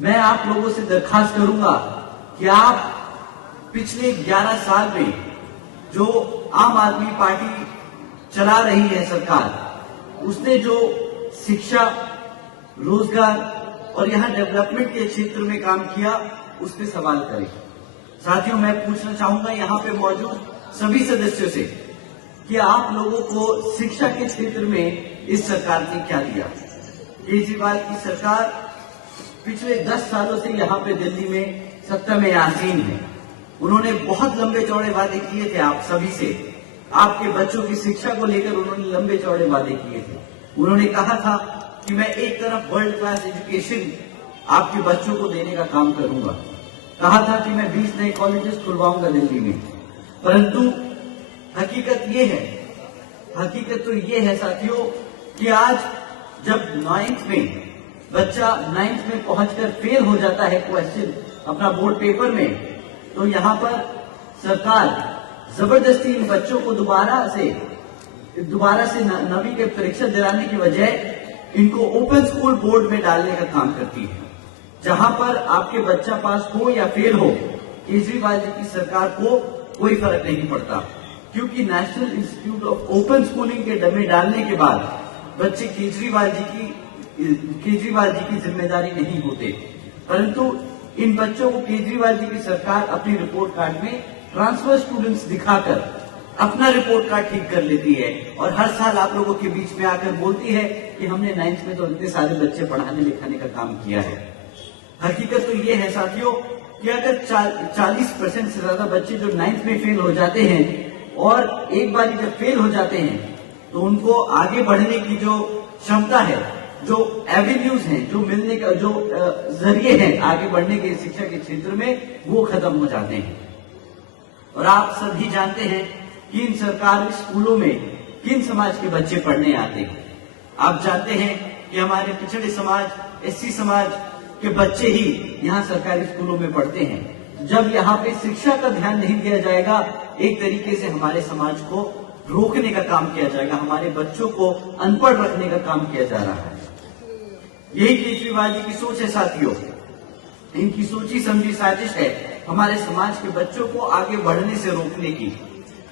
मैं आप लोगों से दरखास्त करूंगा कि आप पिछले 11 साल में जो आम आदमी पार्टी चला रही है सरकार, उसने जो शिक्षा, रोजगार और यहां डेवलपमेंट के क्षेत्र में काम किया, उस पर सवाल करें। साथियों, मैं पूछना चाहूंगा यहां पे मौजूद सभी सदस्यों से कि आप लोगों को शिक्षा के क्षेत्र में इस सरकार ने क्या दिया। केजरीवाल की सरकार पिछले 10 सालों से यहां पे दिल्ली में सत्ता में आसीन है। उन्होंने बहुत लंबे चौड़े वादे किए थे आप सभी से। आपके बच्चों की शिक्षा को लेकर उन्होंने लंबे चौड़े वादे किए थे। उन्होंने कहा था कि मैं एक तरफ वर्ल्ड क्लास एजुकेशन आपके बच्चों को देने का काम करूंगा, कहा था कि मैं 20 नए कॉलेजेस खुलवाऊंगा दिल्ली में। परंतु हकीकत तो ये है साथियों कि आज जब 9th में बच्चा 9th में पहुंचकर फेल हो जाता है क्वेश्चन अपना बोर्ड पेपर में, तो यहां पर सरकार जबरदस्ती इन बच्चों को दोबारा से 9वीं के परीक्षा दिलाने की बजाय इनको ओपन स्कूल बोर्ड में डालने का काम करती है, जहां पर आपके बच्चा पास हो या फेल हो, केजरीवाल जी की सरकार को कोई फर्क नहीं पड़ता, क्योंकि national institute of open schooling के डमे डालने के बाद बच्चे केजरीवाल जी की जिम्मेदारी नहीं होते। परंतु इन बच्चों को केजरीवाल जी की सरकार अपनी रिपोर्ट कार्ड में ट्रांसफर स्टूडेंट्स दिखाकर अपना रिपोर्ट कार्ड ठीक कर लेती है और हर साल आप लोगों के बीच में आकर बोलती है कि हमने 9th में तो इतने सारे बच्चे पढ़ाने लिखाने का काम किया है। हकीकत तो ये है साथियों कि अगर 40% से ज्यादा बच्चे जो 9th में फेल हो जाते हैं और एक बार जब फेल हो जाते हैं तो उनको आगे बढ़ने की जो क्षमता है, जो एवेन्यूज हैं, जो मिलने का जो जरिए हैं आगे बढ़ने के शिक्षा के क्षेत्र में, वो खत्म हो जाते हैं। और आप सभी जानते हैं कि इन सरकारी स्कूलों में किन समाज के बच्चे पढ़ने आते हैं। आप जानते हैं कि हमारे पिछड़े समाज, एससी समाज के बच्चे ही यहाँ सरकारी स्कूलों में पढ़ते हैं। जब यहाँ पे शिक्षा का ध्यान नहीं दिया जाएगा, एक तरीके से हमारे समाज को रोकने का काम किया जाएगा, हमारे बच्चों को अनपढ़ रखने का काम किया जा रहा है। यही केजरीवाल जी की सोच है साथियों। इनकी सोची समझी साजिश है हमारे समाज के बच्चों को आगे बढ़ने से रोकने की,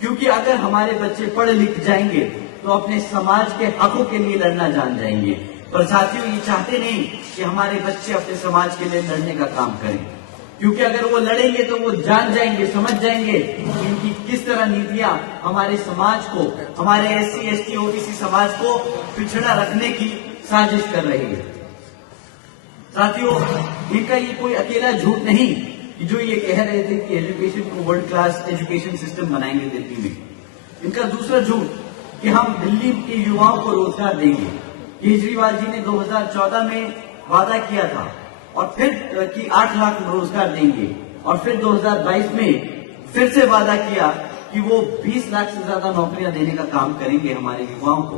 क्योंकि अगर हमारे बच्चे पढ़ लिख जाएंगे तो अपने समाज के हकों के लिए लड़ना जान जाएंगे। पर साथियों, ये चाहते नहीं कि हमारे बच्चे अपने समाज के लिए लड़ने का काम करें, क्योंकि अगर वो लड़ेंगे तो वो जान जाएंगे, समझ जाएंगे कि इनकी किस तरह नीतियां हमारे समाज को, हमारे एससी, एसटी, ओबीसी समाज को पिछड़ा रखने की साजिश कर रही है। साथियों, इनका ये कोई अकेला झूठ नहीं कि जो ये कह रहे थे कि एजुकेशन को वर्ल्ड क्लास एजुकेशन सिस्टम बनाएंगे दिल्ली में। इनका दूसरा झूठ कि हम दिल्ली के युवाओं को रोजगार देंगे। केजरीवाल जी ने 2014 में वादा किया था और फिर कि 8 लाख रोजगार देंगे, और फिर 2022 में फिर से वादा किया कि वो 20 लाख से ज्यादा नौकरियां देने का काम करेंगे हमारे युवाओं को।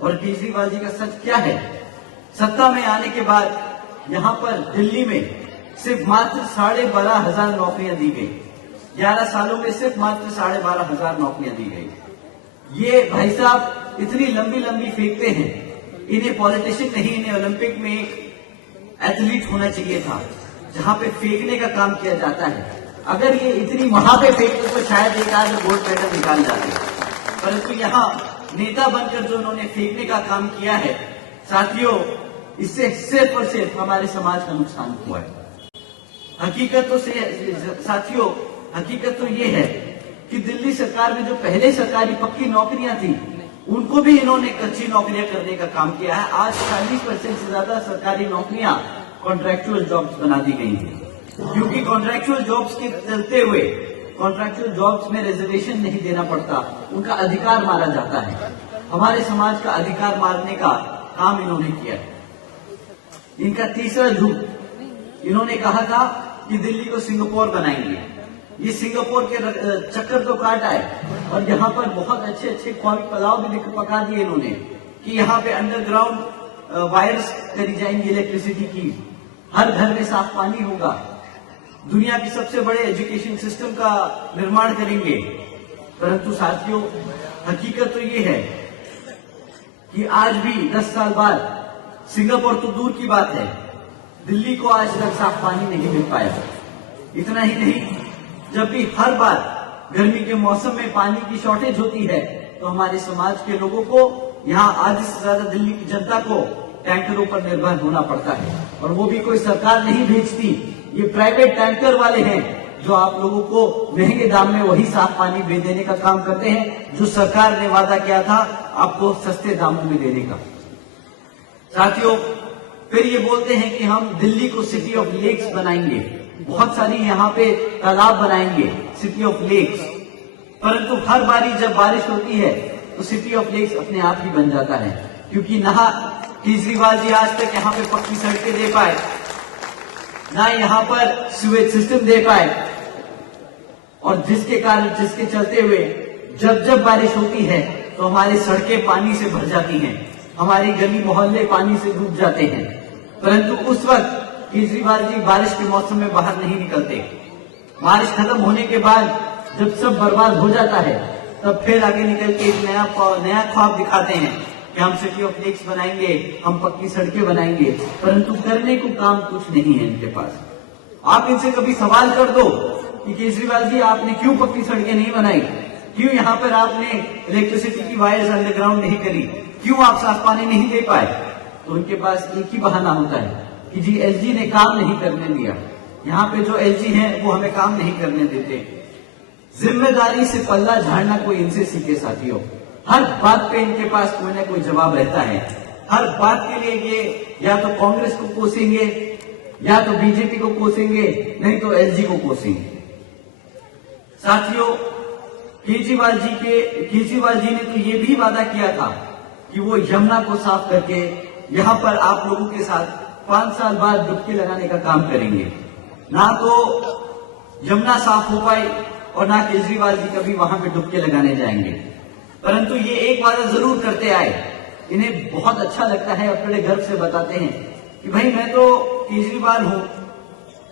और केजरीवाल जी का सच क्या है? सत्ता में आने के बाद यहाँ पर दिल्ली में सिर्फ मात्र 12,500 नौकरियां दी गई। 11 सालों में सिर्फ मात्र 12,500 नौकरियां दी गई। ये भाई साहब इतनी लंबी लंबी फेंकते हैं। इन्हें पॉलिटिशियन नहीं, इन्हें ओलंपिक में एक एथलीट होना चाहिए था जहां पे फेंकने का काम किया जाता है। अगर ये इतनी वहां पे फेंकते तो शायद एक आध गोल्ड मेडल निकाल जाते, परंतु यहाँ नेता बनकर जो उन्होंने फेंकने का काम किया है साथियों, इससे सिर्फ और सिर्फ हमारे समाज का नुकसान हुआ है। हकीकत तो ये है कि दिल्ली सरकार में जो पहले सरकारी पक्की नौकरियां थी, उनको भी इन्होंने कच्ची नौकरियां करने का काम किया है। आज 40% से ज्यादा सरकारी नौकरियां कॉन्ट्रैक्चुअल जॉब्स बना दी गई हैं, क्योंकि कॉन्ट्रैक्चुअल जॉब्स के चलते हुए कॉन्ट्रैक्चुअल जॉब्स में रिजर्वेशन नहीं देना पड़ता, उनका अधिकार मारा जाता है। हमारे समाज का अधिकार मारने का काम इन्होंने किया है। इनका तीसरा झूठ, इन्होंने कहा था कि दिल्ली को सिंगापुर बनाएंगे। ये सिंगापुर के चक्कर तो काट आए और यहाँ पर बहुत अच्छे अच्छे पुलाव भी पका दिए इन्होंने कि यहाँ पे अंडरग्राउंड वायर्स करी जाएंगी इलेक्ट्रिसिटी की, हर घर में साफ पानी होगा, दुनिया की सबसे बड़े एजुकेशन सिस्टम का निर्माण करेंगे। परंतु साथियों, हकीकत तो ये है कि आज भी 10 साल बाद सिंगापुर तो दूर की बात है, दिल्ली को आज तक साफ पानी नहीं मिल पाया। इतना ही नहीं, जब भी हर बार गर्मी के मौसम में पानी की शॉर्टेज होती है तो हमारे समाज के लोगों को, यहाँ आधे से ज्यादा दिल्ली की जनता को टैंकरों पर निर्भर होना पड़ता है, और वो भी कोई सरकार नहीं भेजती। ये प्राइवेट टैंकर वाले हैं जो आप लोगों को महंगे दाम में वही साफ पानी दे देने का काम करते हैं जो सरकार ने वादा किया था आपको सस्ते दामों में देने का। साथियों, फिर ये बोलते हैं कि हम दिल्ली को सिटी ऑफ लेक्स बनाएंगे, बहुत सारी यहाँ पे तालाब बनाएंगे, सिटी ऑफ लेक्स। परंतु हर बारी जब बारिश होती है तो सिटी ऑफ लेक्स अपने आप ही बन जाता है, क्योंकि ना केजरीवाल जी आज तक यहाँ पे पक्की सड़कें दे पाए, ना यहाँ पर सीवेज सिस्टम दे पाए, और जिसके चलते हुए जब बारिश होती है तो हमारी सड़कें पानी से भर जाती हैं, हमारी गली मोहल्ले पानी से डूब जाते हैं। परंतु उस वक्त केजरीवाल जी बारिश के मौसम में बाहर नहीं निकलते। बारिश खत्म होने के बाद जब सब बर्बाद हो जाता है तब फिर आगे निकल के एक नया ख्वाब दिखाते हैं कि हम सिटी ऑफ लेक्स बनाएंगे, हम पक्की सड़कें बनाएंगे, परंतु करने को काम कुछ नहीं है इनके पास। आप इनसे कभी सवाल कर दो कि केजरीवाल जी आपने क्यों पक्की सड़कें नहीं बनाई, क्यों यहाँ पर आपने इलेक्ट्रिसिटी की वायर्स अंडरग्राउंड नहीं करी, क्यों आप साफ पानी नहीं दे पाए, तो उनके पास एक ही बहाना होता है कि जी एलजी ने काम नहीं करने दिया। यहाँ पे जो एलजी हैं वो हमें काम नहीं करने देते। जिम्मेदारी से पल्ला झाड़ना कोई इनसे सीखे साथियों। हर बात पे इनके पास कोई ना कोई जवाब रहता है। हर बात के लिए ये या तो कांग्रेस को कोसेंगे, या तो बीजेपी को कोसेंगे, नहीं तो एलजी को कोसेंगे। साथियों, केजरीवाल जी ने तो ये भी वादा किया था कि वो यमुना को साफ करके यहाँ पर आप लोगों के साथ 5 साल बाद डुबकी लगाने का काम करेंगे। ना तो यमुना साफ हो पाई और ना केजरीवाल जी कभी वहां पे डुबकी लगाने जाएंगे। परंतु ये एक वादा जरूर करते आए, इन्हें बहुत अच्छा लगता है, अपने गर्व से बताते हैं कि भाई मैं तो केजरीवाल हूं,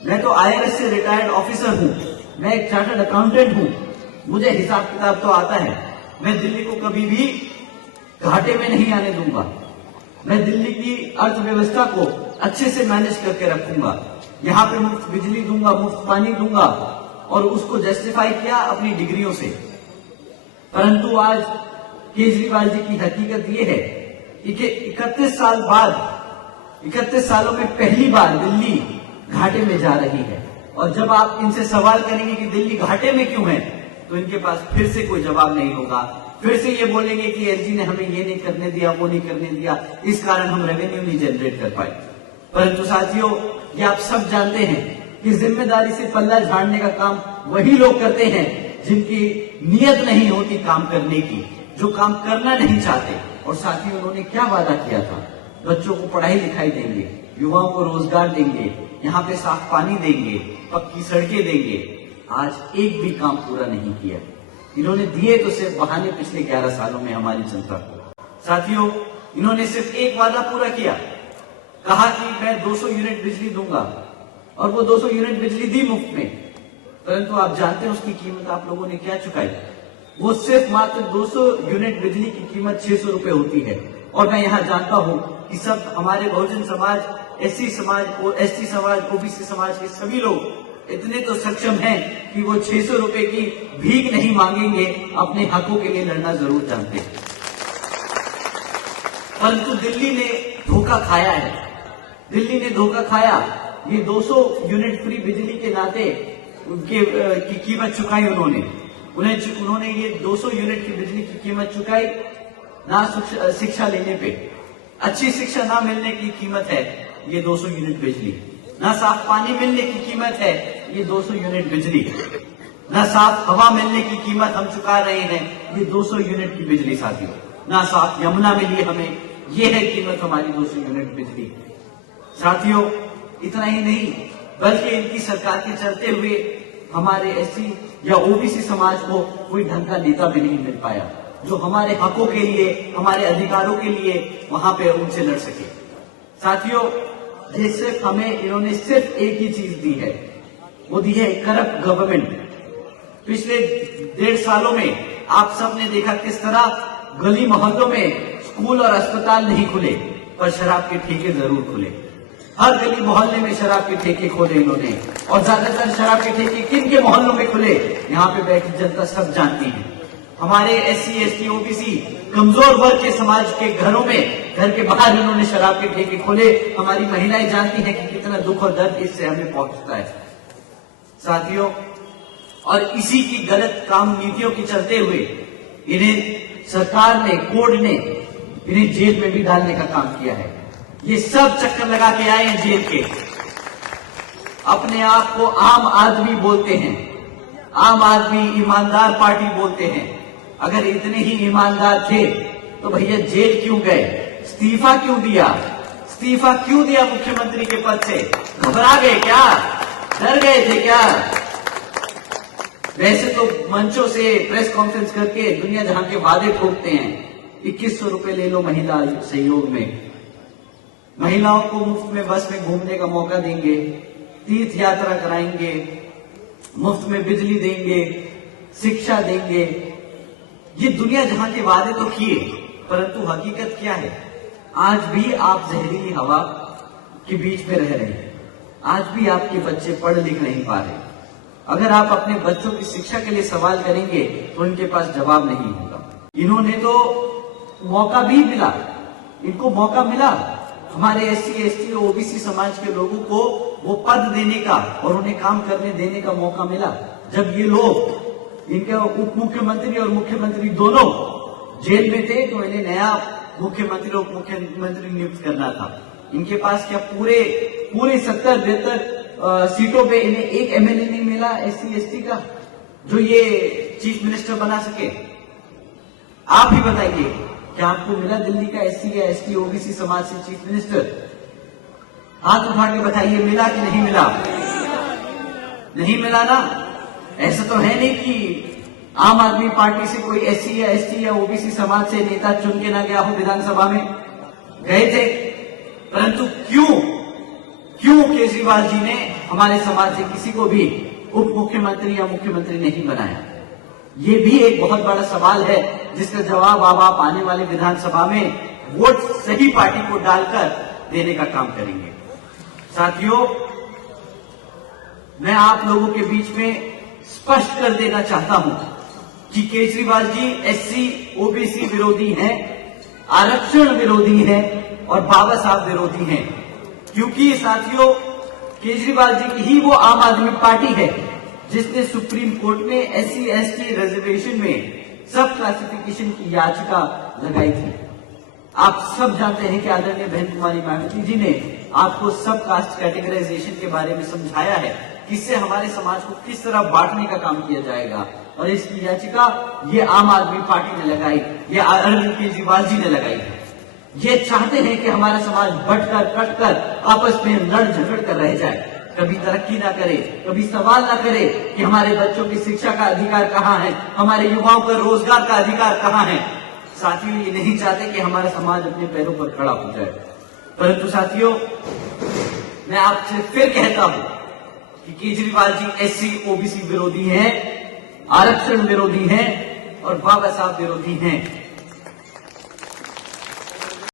मैं तो IRS से रिटायर्ड ऑफिसर हूं, मैं एक चार्टर्ड अकाउंटेंट हूं, मुझे हिसाब किताब तो आता है, मैं दिल्ली को कभी भी घाटे में नहीं आने दूंगा, मैं दिल्ली की अर्थव्यवस्था को अच्छे से मैनेज करके रखूंगा, यहाँ पे मुफ्त बिजली दूंगा, मुफ्त पानी दूंगा, और उसको जस्टिफाई किया अपनी डिग्रियों से। परंतु आज केजरीवाल जी की हकीकत ये है कि 31 साल बाद, 31 सालों में पहली बार दिल्ली घाटे में जा रही है। और जब आप इनसे सवाल करेंगे कि दिल्ली घाटे में क्यों है, तो इनके पास फिर से कोई जवाब नहीं होगा। फिर से ये बोलेंगे कि एलजी ने हमें ये नहीं करने दिया, वो नहीं करने दिया, इस कारण हम रेवेन्यू नहीं जनरेट कर पाए। परंतु साथियों, ये आप सब जानते हैं कि जिम्मेदारी से पल्ला झाड़ने का काम वही लोग करते हैं जिनकी नियत नहीं होती काम करने की, जो काम करना नहीं चाहते। और साथियों, उन्होंने क्या वादा किया था? बच्चों को पढ़ाई लिखाई देंगे, युवाओं को रोजगार देंगे, यहाँ पे साफ पानी देंगे, पक्की सड़कें देंगे। आज एक भी काम पूरा नहीं किया। इन्होंने दिए तो सिर्फ बहाने पिछले 11 सालों में हमारी जनता को। साथियों, इन्होंने सिर्फ एक वादा पूरा किया, कहा कि मैं 200 यूनिट बिजली दूंगा, और वो 200 यूनिट बिजली दी मुफ्त में। परंतु आप जानते हैं उसकी कीमत आप लोगों ने क्या चुकाई? वो सिर्फ मात्र 200 यूनिट बिजली की कीमत 600 रुपए होती है। और मैं यहाँ जानता हूँ कि सब हमारे बहुजन समाज, SC समाज, ST समाज, OBC समाज के सभी लोग इतने तो सक्षम हैं कि वो 600 रुपए की भीख नहीं मांगेंगे, अपने हकों के लिए लड़ना जरूर जानते हैं। परंतु दिल्ली ने धोखा खाया है, दिल्ली ने धोखा खाया। ये 200 यूनिट फ्री बिजली के नाते उनके की कीमत चुकाई उन्होंने ये 200 यूनिट की बिजली की कीमत चुकाई। ना शिक्षा लेने पे, अच्छी शिक्षा ना मिलने की कीमत है ये 200 यूनिट बिजली, ना साफ पानी मिलने की कीमत है ये 200 यूनिट बिजली, ना साफ हवा मिलने की कीमत हम चुका रहे हैं ये 200 यूनिट की बिजली। साथियों, ना साफ यमुना मिली हमें, ये है कीमत हमारी 200 यूनिट बिजली। साथियों, इतना ही नहीं बल्कि इनकी सरकार के चलते हुए हमारे SC या OBC समाज को कोई ढंग का नेता भी नहीं मिल पाया जो हमारे हकों के लिए, हमारे अधिकारों के लिए वहां पे उनसे लड़ सके। साथियों, ये सिर्फ हमें इन्होंने सिर्फ एक ही चीज दी है, वो दी है करप्ट गवर्नमेंट। पिछले 1.5 सालों में आप सबने देखा किस तरह गली मोहल्लों में स्कूल और अस्पताल नहीं खुले, पर शराब के ठेके जरूर खुले। हर गली मोहल्ले में शराब के ठेके खोले इन्होंने, और ज्यादातर शराब के ठेके किन के मोहल्लों में खुले, यहाँ पे बैठी जनता सब जानती है। हमारे SC ST OBC कमजोर वर्ग के समाज के घरों में, घर के बाहर इन्होंने शराब के ठेके खोले। हमारी महिलाएं जानती हैं कि कितना दुख और दर्द इससे हमें पहुंचता है साथियों। और इसी की गलत काम नीतियों के चलते हुए इन्हें सरकार ने, कोर्ट ने इन्हें जेल में भी डालने का काम किया है। ये सब चक्कर लगा के आए हैं जेल के। अपने आप को आम आदमी बोलते हैं, आम आदमी ईमानदार पार्टी बोलते हैं। अगर इतने ही ईमानदार थे तो भैया जेल क्यों गए, इस्तीफा क्यों दिया, इस्तीफा क्यों दिया मुख्यमंत्री के पद से? घबरा गए क्या, डर गए थे क्या? वैसे तो मंचों से प्रेस कॉन्फ्रेंस करके दुनिया जहां के वादे ठोकते हैं। 2100 रुपए ले लो महिला सहयोग में, महिलाओं को मुफ्त में बस में घूमने का मौका देंगे, तीर्थ यात्रा कराएंगे, मुफ्त में बिजली देंगे, शिक्षा देंगे। ये दुनिया जहां के वादे तो किए, परंतु हकीकत क्या है? आज भी आप जहरीली हवा के बीच में रह रहे हैं। आज भी आपके बच्चे पढ़ लिख नहीं पा रहे। अगर आप अपने बच्चों की शिक्षा के लिए सवाल करेंगे तो इनके पास जवाब नहीं होगा। इन्होंने तो मौका भी मिला, इनको मौका मिला हमारे SC ST OBC समाज के लोगों को वो पद देने का और उन्हें काम करने देने का मौका मिला। जब ये लोग, इनके उप मुख्यमंत्री और मुख्यमंत्री दोनों जेल में थे, तो इन्हें नया मुख्यमंत्री और उप मुख्यमंत्री नियुक्त करना था। इनके पास क्या पूरे 70-72 सीटों पे इन्हें एक MLA नहीं मिला SC ST का, जो ये चीफ मिनिस्टर बना सके? आप ही बताइए, क्या आपको मिला दिल्ली का SC या ST OBC समाज से चीफ मिनिस्टर? हाथ उठा के बताइए, मिला कि नहीं मिला? नहीं मिला ना। ऐसा तो है नहीं कि आम आदमी पार्टी से कोई SC या ST या OBC समाज से नेता चुन के ना गया हो विधानसभा में, गए थे। परंतु क्यों केजरीवाल जी ने हमारे समाज से किसी को भी उप मुख्यमंत्री या मुख्यमंत्री नहीं बनाया? ये भी एक बहुत बड़ा सवाल है, जिसका जवाब आप आने वाले विधानसभा में वोट सही पार्टी को डालकर देने का काम करेंगे। साथियों, मैं आप लोगों के बीच में स्पष्ट कर देना चाहता हूं कि केजरीवाल जी SC OBC विरोधी हैं, आरक्षण विरोधी हैं और बाबा साहब विरोधी हैं। क्योंकि साथियों, केजरीवाल जी की ही वो आम आदमी पार्टी है जिसने सुप्रीम कोर्ट में SC ST रिजर्वेशन में सब क्लासिफिकेशन की याचिका लगाई थी। आप सब जानते हैं कि आदरणीय बहन कुमारी मायावती जी ने आपको सब कास्ट कैटेगराइजेशन के बारे में समझाया है, किससे हमारे समाज को किस तरह बांटने का काम किया जाएगा। और इसकी याचिका ये आम आदमी पार्टी ने लगाई, ये अरविंद केजरीवाल जी ने लगाई है। ये चाहते हैं कि हमारा समाज बंटकर कटकर आपस में लड़ झगड़ कर रह जाए, कभी तरक्की ना करे, कभी सवाल ना करे कि हमारे बच्चों की शिक्षा का अधिकार कहाँ है, हमारे युवाओं का रोजगार का अधिकार कहाँ है। साथियों, ये नहीं चाहते कि हमारा समाज अपने पैरों पर खड़ा हो जाए। परंतु साथियों, मैं आपसे फिर कहता हूं कि केजरीवाल जी SC OBC विरोधी हैं, आरक्षण विरोधी हैं और बाबा साहब विरोधी हैं।